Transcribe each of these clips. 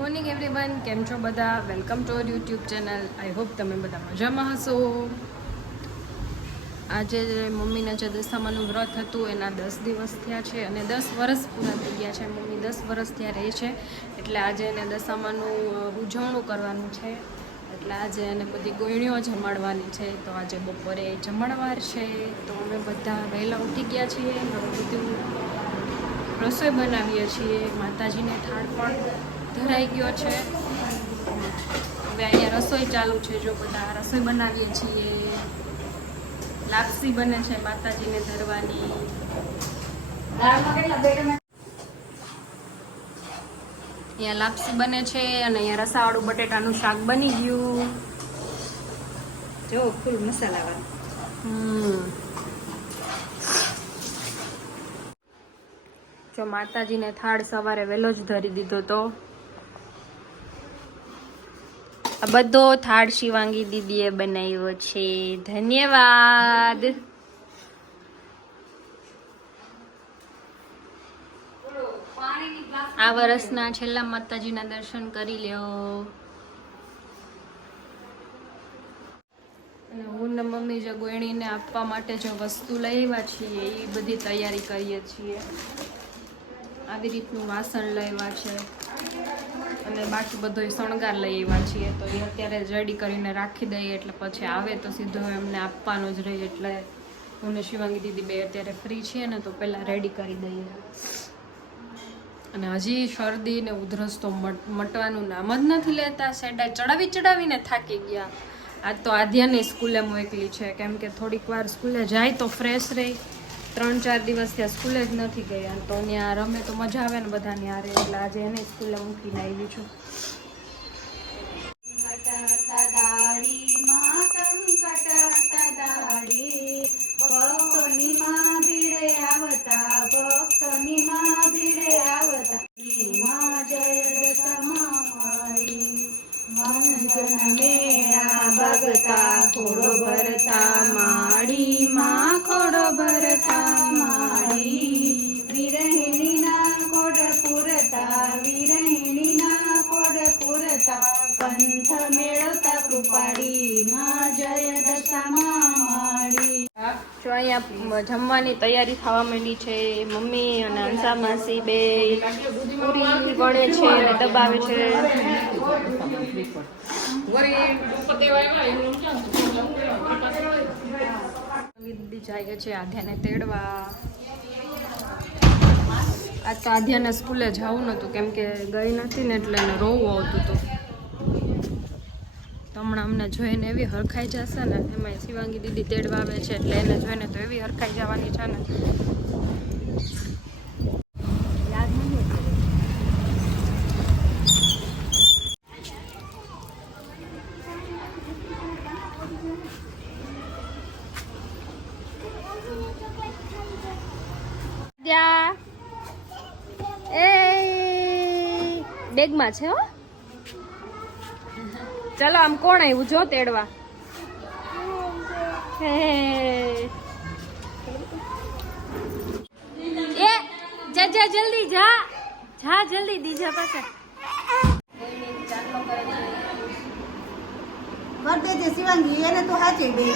Morning everyone, કેમ છો બધા? Welcome to our YouTube channel. I hope તમે બધા મજામાં હશો. આજે મમ્મીના જે દશામાનું વ્રત હતું, એના દસ દિવસ થયા છે અને દસ વર્ષ પૂરા થઈ ગયા છે. મમ્મી દસ વર્ષ ત્યાં રહે છે. એટલે આજે એને દશામાનું ઉજવણું કરવાનું છે. એટલે આજે એને બધી ગોયણીઓ જમાડવાની છે. તો આજે બપોરે જમણવાર છે. તો અમે બધા વહેલા ઉઠી ગયા છીએ. બધું રસોઈ બનાવીએ છીએ. માતાજીને થાળ પણ ધરાઈ ગયો છે. હવે અહીંયા રસોઈ ચાલુ છે જો બધા રસોઈ બનાવીએ છીએ. લાપસી બને છે માતાજીને ધરવાની. અહીંયા લાપસી બને છે અને અહીંયા રસાવાળું બટેટાનું શાક બની ગયું. જો ફૂલ મસાલાવાળું હમ. જો માતાજીને થાળ સવારે વહેલો જ ધરી દીધો તો. આ બધો થાળ શિવાંગી દીદીએ બનાવ્યો છે. ધન્યવાદ. આ વર્ષના છેલ્લા માતાજીના દર્શન કરી લ્યો. અને હું ને મમ્મી જે ગોયણીને આપવા માટે જે વસ્તુ લઈ છીએ, એ બધી તૈયારી કરીએ છીએ. આવી રીતનું વાસણ લઈ છે. અને બાકી બધો શણગાર લઈ આવ્યા છીએ તો એ અત્યારે રેડી કરીને રાખી દઈએ, એટલે પછી આવે તો સીધો એમને આપવાનો જ રહે, એટલે હું ને શિવાંગી દીદી બે અત્યારે ફ્રી છીએ ને તો પહેલાં રેડી કરી દઈએ. અને હજી શરદી ને ઉધરસ તો મટ- મટવાનું નામ જ નથી લેતા સેડા ચડાવી ચડાવીને થાકી ગયા. આજ તો આધ્યાની સ્કૂલે મોકલી છે, કેમ કે થોડીક વાર સ્કૂલે જાય તો ફ્રેશ રહી. ત્રણ ચાર દિવસ ત્યાં સ્કૂલે જ નથી ગયા. તો ત્યાં રમે તો મજા આવે ને બધાની આરે એટલે આજે એને સ્કૂલે મૂકીને આવી છું. ભગતા ખોડો ભરતા માડી માં ખોડો ભરતા, માડી વિરહિણીના કોડ પૂરતા, વિરહિણીના કોડ પૂરતા પંથ મેળવતા કૃપાડી માં જય દશમા માડી. જો અહીંયા જમવાની તૈયારી થવા માંડી છે, મમ્મી અને અંસા માસી બે પૂરી વળે છે દબાવે છે. દીદી જાય છે આધ્યાને તેડવા. આજ તો આધ્યાને સ્કૂલે જવું નહોતું, કેમ કે ગઈ નથી ને એટલે એને રોવું આવતું હતું. તો હમણાં અમને જોઈને એવી હરખાઈ જશે ને એમાં શિવાંગી દીદી તેડવા આવે છે એટલે એને જોઈને તો એવી હરખાઈ જવાની છે ને યાદ નહીં ત્યાં એ બેગમાં છે હો. ચલો આમ કોણ આવ્યું જો તેડવા. હે. એ જા જા જલ્દી જા. જા જલ્દી દીજા પાસે એને તો સાચી દે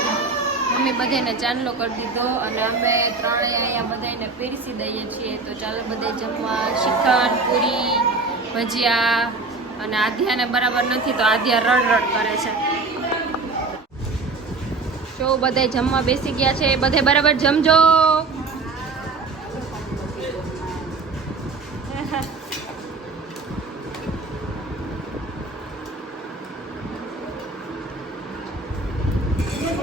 અમે બધાને ચાંદલો કરી દીધો અને અમે ત્રણેય અહીંયા બધાને પીરસી દઈએ છીએ. તો ચાલો બધે જમવા શ્રીખંડ પૂરી ભજીયા અને આધ્યાને બરાબર નથી તો આધ્યા રડ રડ કરે છે. જો બધા જમવા બેસી ગયા છે બધે બરાબર જમજો.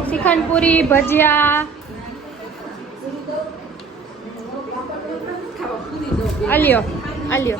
શ્રીખંડ પૂરી ભજીયા. અલ્યો આલ્યો.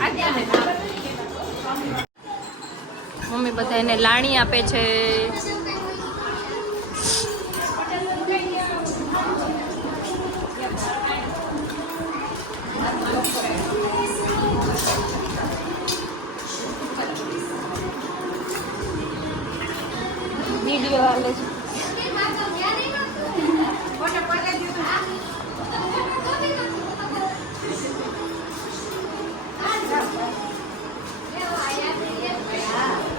આધ્યા બધા એને લાણી આપે છે. વીડિયો હાલે છે. Yeah.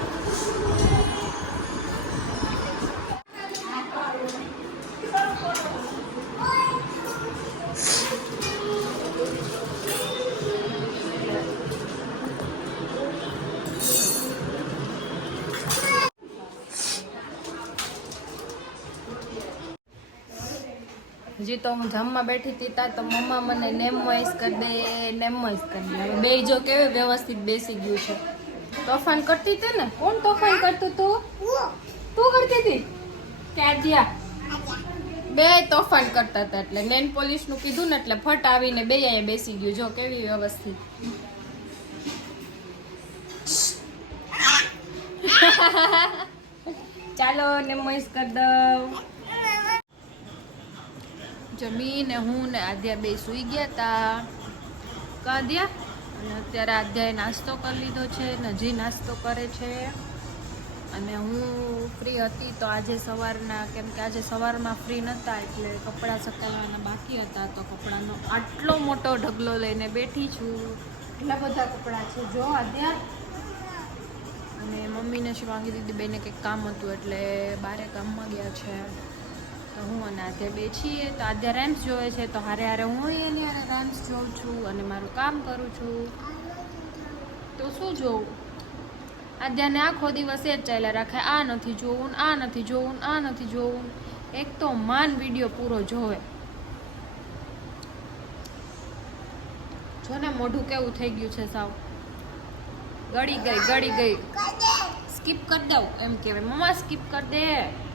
હજી તો હું જમવા બેઠી હતી ત્યાં તો મમ્મા મને નેમ વાઇસ કરી દે નેમ વાઇસ કરી દે. બે જો કેવું વ્યવસ્થિત બેસી ગયું છે. તોફાન કરતી હતી ને? કોણ તોફાન કરતું તું? તું કરતી હતી? ક્યાં બે તોફાન કરતા હતા એટલે નેન પોલીસનું કીધું ને એટલે ફટ આવીને બે અહીંયા બેસી ગયું. જો કેવી વ્યવસ્થિત. ચાલો નેમ મોઈસ કરી દઉં. જમીને હું ને આદ્યા બે સુઈ ગયા તા. કાદ્યા અને અત્યારે આદ્યાએ નાસ્તો કરી લીધો છે નજી નાસ્તો કરે છે. અને હું ફ્રી હતી તો આજે સવારના, કેમ કે આજે સવારમાં ફ્રી નહોતા એટલે કપડાં સકાવવાના બાકી હતા તો કપડાનો આટલો મોટો ઢગલો લઈને બેઠી છું. એટલા બધા કપડાં છે. જો આદ્યા? અને મમ્મીને શિવાંગી દીદી બેને કંઈક કામ હતું એટલે બારે કામમાં ગયા છે. તો હું અને આધ્યા બે છીએ તો આધ્યા રેમ્સ જોવે છે. તો હારે હારે હું એની હારે રેમ્સ જોઉં છું અને મારું કામ કરું છું. તો શું જોઉં આધ્યાને આખો દિવસ એ જ ચાલ્યા રાખે. આ નથી જોવું, આ નથી જોવું, આ નથી જોવું. એક તો માન વીડિયો પૂરો જોવે. જો ને મોઢું કેવું થઈ ગયું છે સાવ. ગળી ગઈ ગળી ગઈ. સ્કીપ કરી દઉં, એમ કહેવાય. મમ્મા સ્કીપ કરી દે.